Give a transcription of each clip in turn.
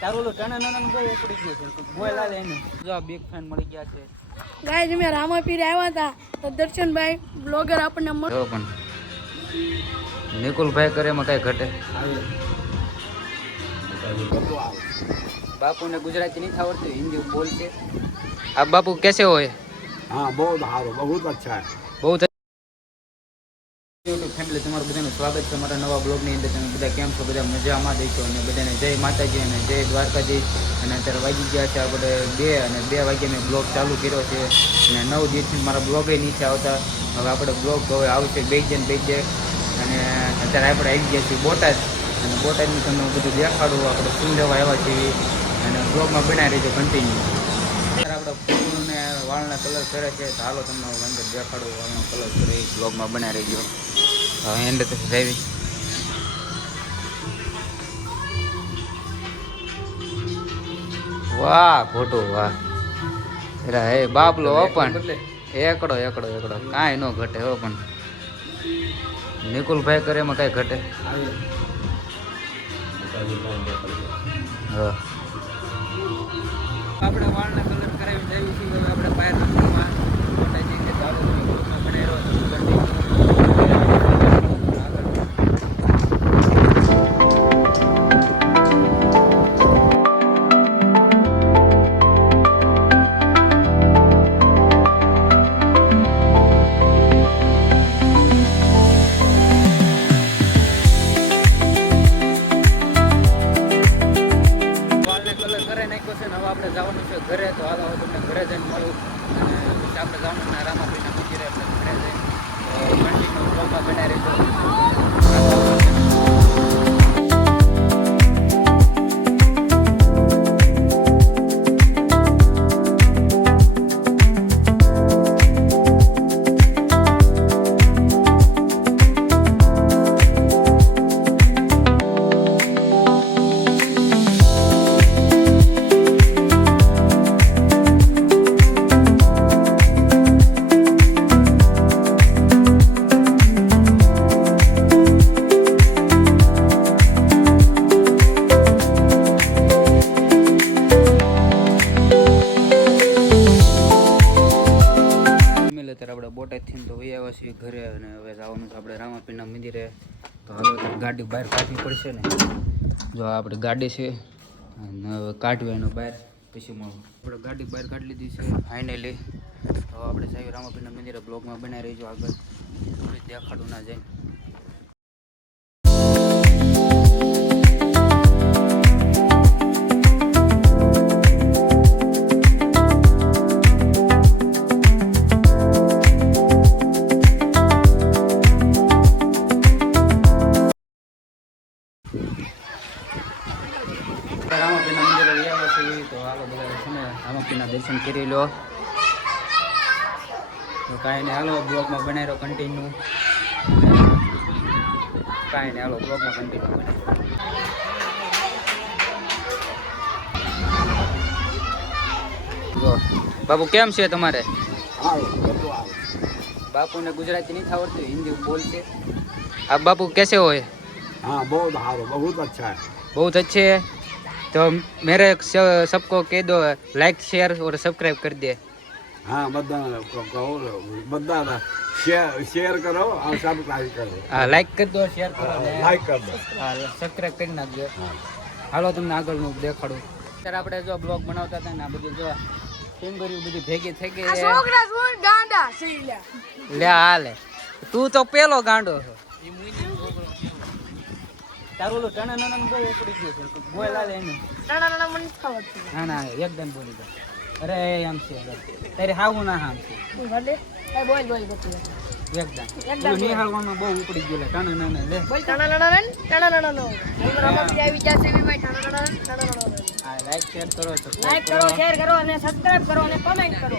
તારું ઓલું ટણા બહુ ઉપડી ગયું છે બોયલા લે એને જો બિગ ફેન મળી ગયા છે ગાઈસ અમે રામાપીર આવ્યા હતા તો દર્શનભાઈ બ્લોગર આપણને મળ્યો પણ નિકુલભાઈ કરે એમાં કઈ ઘટે बापू ने गुजराती नहीं था आवड़ती हिंदी बोलते आप बापू कैसे हो? हाँ बहुत बहुत अच्छा है बहुत યુટ્યુબ ફેમિલી તમારું બધાનું સ્વાગત છે મારા નવા બ્લોગની અંદર. તમે બધા કેમ છો? બધા મજામાં દેશો અને બધાને જય માતાજી અને જય દ્વારકાજી. અને અત્યારે વાગી ગયા છે આપણે 2 અને 2 વાગ્યે મેં બ્લોગ ચાલુ કર્યો છે અને 9 દિવસથી મારા બ્લોગે નીચે આવતા. હવે આપણે બ્લોગ હવે આવશે બે જ અને અત્યારે આપણે આવી ગયા છીએ બોટાદ અને બોટાદનું તમને બધું દેખાડું. આપણે શું લેવા આવ્યા છીએ અને બ્લોગમાં બનાવી રહેજો કન્ટિન્યુ. આપણે ફૂલને વાળના કલર કરે છે તો હાલો તમને અંદર દેખાડું વાળનો કલર કરે બ્લોગમાં બનાવી રહેજો. એન્ડ તો જાવી વાહ ખોટું વાહ એરા હે બાપલો પણ એકડો કાંઈ ન ઘટે હો. પણ નિકુલભાઈ કરે એમાં કાંઈ ઘટે. હા આપણે વાળના કલર કરાવી જાવી છીએ. હવે આપણે બહાર રમવામાં મોટા જઈને ચાલુ બનાવ્યો જવાનું છે ઘરે. તો હાલો તમને ઘરે જઈને મળ્યું અને પછી આપણે જવાનું છે રામાપીરના મંદિરે. એટલે ઘરે જઈને કન્ટિન્યુ બ્લોગમાં બનાવી રહેજો. આપણે બોટાદથી તો વહી આવ્યા છીએ ઘરે અને હવે જવાનું છે આપણે રામાપીરના મંદિરે. તો હવે ગાડી બહાર કાઢવી પડશે ને. જો આપણી ગાડી છે અને હવે કાઢવી એનો બહાર પછી મળું. આપણે ગાડી બહાર કાઢી લીધી છે ફાઇનલી. તો આપણે સાહેબ રામાપીરના મંદિરે બ્લોગમાં બનાવી રહીજો આગળ દેખાડું ના જાય. રામાપીરના મંદિરે આવ્યા છીએ તો હાલો બધા છે ને રામાપીરના દર્શન કરી લો. તો કાંઈ નહીં હાલો બ્લોગમાં બનાવી રહ્યો કન્ટિન્યુ. કાંઈ નહીં હાલો બ્લોગમાં કન્ટિન્યુ બનાવી. જો બાપુ કેમ છે તમારે? बापू ने गुजराती नहीं था आवड़ती हिंदी बोलते आप बापू कैसे हो? हाँ बहुत अच्छा है बहुत अच्छे है. तो मेरे सबको कह दो लाइक शेयर और सब्सक्राइब कर दे. हाँ बदा शेयर करो और सब्सक्राइब करो. हाँ लाइक कर दो शेयर करो लाइक कर दो. हाँ सब्सक्राइब કરી નાખજો. હાલો તમને આગળનું દેખાડું. ત્યારે આપણે જો બ્લોગ બનાવતા હતા ને આ બધું જો ફિંગર્યું બધી ભેગી થઈ ગઈ. આ છોકરા શું ગાંડા છે લે હાલે તું તો પેલો ગાંડો છો. તારું ઓલું ટણા બહુ ઉપડી ગયું છે બોયલા લે એને ટણા મને ખાવતું. ના એકદમ બોલી ગયો. અરે આમ છે તારી હાવું ના હામ છે ભલે એ બોલ ગતું એકદમ નિહાળવામાં બહુ ઉપડી ગયું. લે ટણા લે બોલ ટણા રામાપીર આવી ગયા છે ભાઈ. ટણા હા લાઈક શેર કરો શેર કરો અને સબસ્ક્રાઇબ કરો અને કમેન્ટ કરો.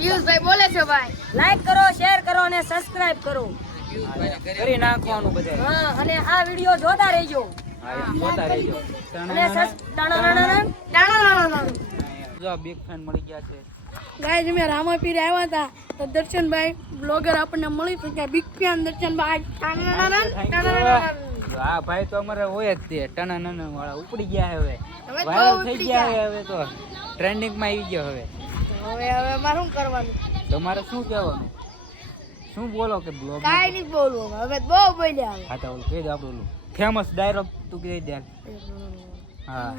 પિયુષભાઈ બોલે છે ભાઈ લાઈક કરો શેર કરો અને સબસ્ક્રાઇબ કરો કરી નાખવાનું બધા. હા અને આ વિડિયો જોતા રહેજો. જોતા રહેજો. જો બિગ ફેન મળી ગયા છે ગાઈસ. અમે રામાપીર આવ્યા હતા તો દર્શનભાઈ બ્લોગર આપણને મળી શક્યા. બિગ ફેન દર્શનભાઈ આ ભાઈ તો અમારે હોય જ તે ટના નાના વાળા ઉપડી ગયા હવે હવે તો વાયરલ થઈ ઉપડી ગયા ગયા. હવે તો ટ્રેન્ડિંગમાં આવી ગયો હવે હવે મારે શું કરવાનું? તમારે શું કહેવાનું શું બોલો કે બ્લોગ કાંઈ નહીં બોલવું હવે બહુ બોલ્યા હવે. હા તો ઓલું કહી દે આપણું ફેમસ ડાયલોગ તું કહી દે હા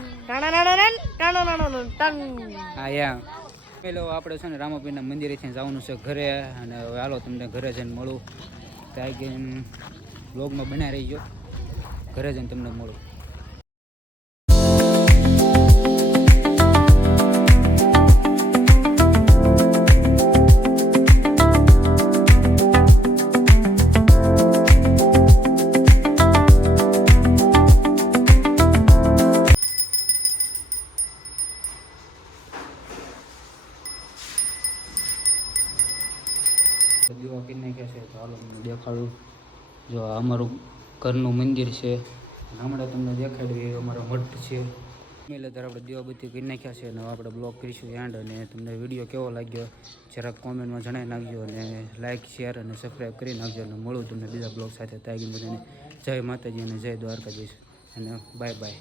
ટન. હા યા પેલો આપણે છે ને રામાપીરના મંદિરેથી જવાનું છે ઘરે અને હવે હાલો તમને ઘરે જઈને મળું ત્યાં કે બ્લોગમાં બનાવી રહીજો ઘરે જઈને તમને મળું દીવા કરી નાખ્યા છે તો હાલો તમને દેખાડું જો આ અમારું ઘરનું મંદિર છે હમણાં તમને દેખાડ્યું એ અમારો મઠ છે એટલે ત્યારે આપણે દીવાબત્તી કરી નાખ્યા છે અને હવે આપણે બ્લોગ કરીશું એન્ડ અને તમને વિડીયો કેવો લાગ્યો જરાક કોમેન્ટમાં જણાવી નાખજો અને લાઇક શેર અને સબસ્ક્રાઈબ કરી નાખજો અને મળું તમને બીજા બ્લોગ સાથે ત્યાં બધાને જય માતાજી અને જય દ્વારકાધીશ અને બાય બાય